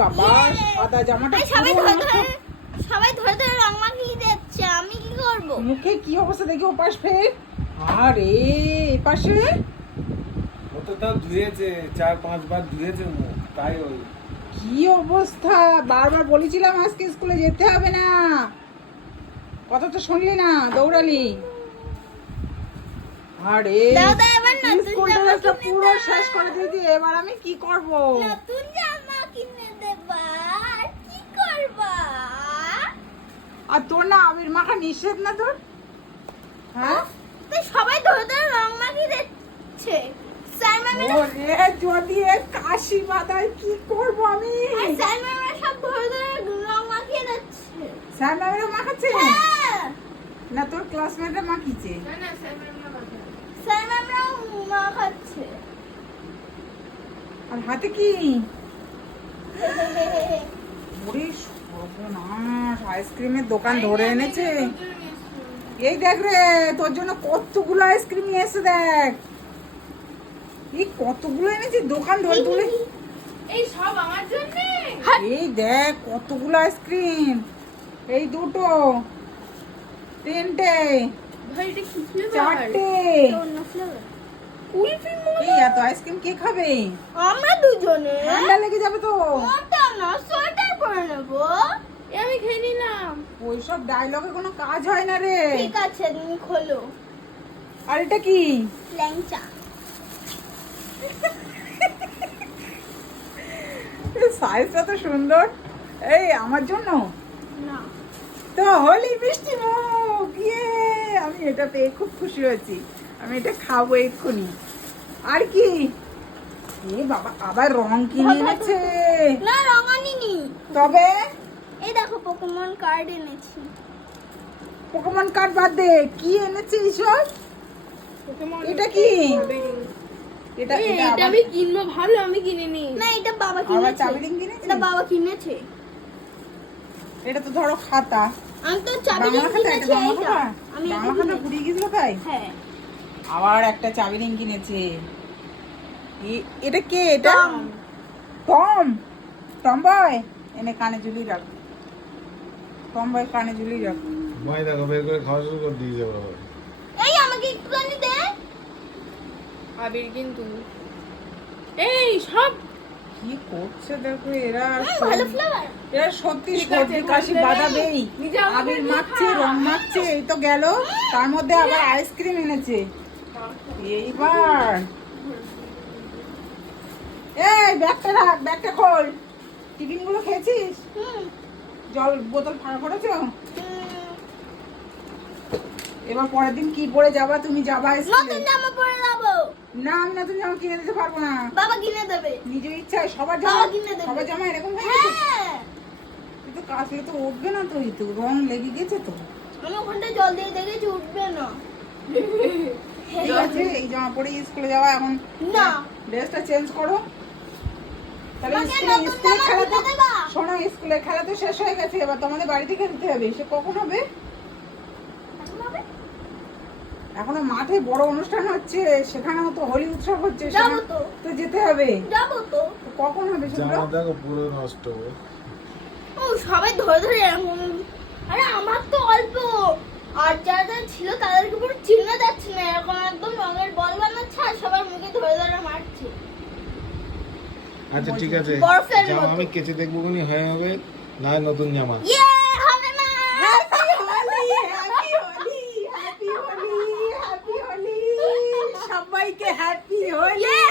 বাবা সাদা জামাটা সবাই ধরে ধরে সবাই ধরে ধরে রং মাখিয়ে দিচ্ছে আমি কি করব? মুখে কি অবস্থা দেখি ওপাশ ফের? আরে এপাশে ও তো ধুয়েছে চার পাঁচবার ধুয়েছে মুখ তাই ওই। কি অবস্থা? বারবার বলেছিলাম আজকে স্কুলে যেতে হবে না। কথা তো শুনলি না দৌড়ালি। আরে দাদা, স্কুল ড্রেসটা পুরো শেষ করে দিয়েছি এবার আমি কি করব নতুন জামা কিনে দেবা আর কি করবা আর তোর না আবির মাখা নিষেধ না তোর? হ্যাঁ? তো সবাই ধরে ধরে রং মাখিয়ে দিচ্ছে। স্যার ম্যামেরা ওরে যদি এ কাশি বাদায় কি করব আমি? স্যার ম্যামেরা সব ধরে ধরে রং মাখিয়ে দিচ্ছে। স্যার ম্যামেরা মাখাচ্ছে? হ্যাঁ। না তোর ক্লাসমেটরা মাখিছে স্যার ম্যামরাও মাখাচ্ছে। আর হাতে কি? ওরে সর্বনাশ আইসক্রিমের দোকান ধরে এনেছে। এই দেখ রে তোর জন্য কতগুলো আইসক্রিম নিয়ে এসে দেখ। এই কতগুলো এনেছি দোকান ধরে তুলে। এই সব আমার জন্য। এই দেখ কতগুলো আইসক্রিম এই দুটো তিনটে চারটে। এই এত আইসক্রিম কে খাবে? আমরা দুজনে। ঠান্ডা লেগে যাবে তো না সোয়েটার পরে নেব আমি খেয়ে নিলাম। ওইসব ডায়লগে কোনো কাজ হয় না রে। ঠিক আছে তুমি খোলো। আর এটা কি? ল্যাংচা। সাইজটা তো সুন্দর। এই আমার জন্য? না। তো হোলি মিষ্টি মুখ ইয়ে। আমি এটা পেয়ে খুব খুশি হয়েছি। আমি এটা খাব এক্ষুনি। আর কি? এ বাবা আবার রং কিনে এনেছে। না রং আনিনি তবে? এই দেখো পোকেমন কার্ড এনেছি। পোকেমন কার্ড বাদ দে। কি এনেছে এইসব? পোকেমন এটা কি? এটা এটা আমি কিনবো ভালো আমি কিনে নি এটা বাবা কিনেছে। চাবি রিং কিনেছে? এটা বাবা কিনেছে। এটা তো ধরো খাতা। আমি তো চাবি কিনেছি আমি বাংলা এটা খাতা। পুড়িয়ে গেছিল তাই? হ্যাঁ। আবার একটা চাবি রিং কিনেছে এটা কে? এটা? টম। টম টম এনে কানে ঝুলি রাখ। টম বয় কানে ঝুলি রাখ। দেখো বের করে খাওয়া শুরু করে দিয়ে যাব এই আমাকে একটুখানি দে। আবির কিন্তু। এই সব। কি করছে দেখো এরা? হুম, ভালো ফ্লেভার এরা সত্যি সর্দি কাশি? বাঁধাবেই আবির মাখছে রং মাখছে এই তো গেল। তার মধ্যে আবার আইসক্রিম এনেছে। এইবার। এই ব্যাগটা রাখ ব্যাগটা খোল। টিফিনগুলো খেয়েছিস জল বোতল ফাঁকা করেছ? এবার পরের দিন কি পরে যাবা? তুমি যাবা নতুন জামা পরে যাব। না আমি নতুন জামা কিনে দিতে পারব না। বাবা কিনে দেবে। নিজের ইচ্ছায় সবার জামা কিনে দেবে। সবার জামা এরকম হয়ে গেছে? হ্যাঁ। তুই তো কাশলে তো উঠবে না তো তো রং লেগে গেছে তো। আমি ওখানটা জল দিয়ে দেখেছি উঠবে না। ঠিক আছে এই জামা পরে স্কুলে যাওয়া এখন না। ড্রেসটা চেঞ্জ করো। তাহলে স্কুলে স্কুলে খেলা তো শোনো স্কুলের খেলা তো শেষ হয়ে গেছে এবার তোমাদের বাড়ি থেকে দিতে হবে। সে কখন হবে? এখনও মাঠে বড় অনুষ্ঠান হচ্ছে সেখানেও তো হোলি উৎসব হচ্ছে তো। যেতে হবে। যাব তো। তো কখন হবে সেগুলো জামা দেখো পুরো নষ্ট ও সবাই ধরে ধরে এরকম আরে আমার তো অল্প আর যারা যারা ছিল তাদেরকে পুরো চিনে যাচ্ছে না এরকম একদম রঙের বল বানাচ্ছে আর সবার মুখে ধরে ধরে মারছে আচ্ছা ঠিক আছে। জামা আমি কেচে দেখব কোনি হয়ে হবে না নতুন জামা। ইয়ে হবে না। Happy Holi happy Holi happy Holi happy Holi সবাইকে হ্যাপি ইয়ে হ্যাপি হোলি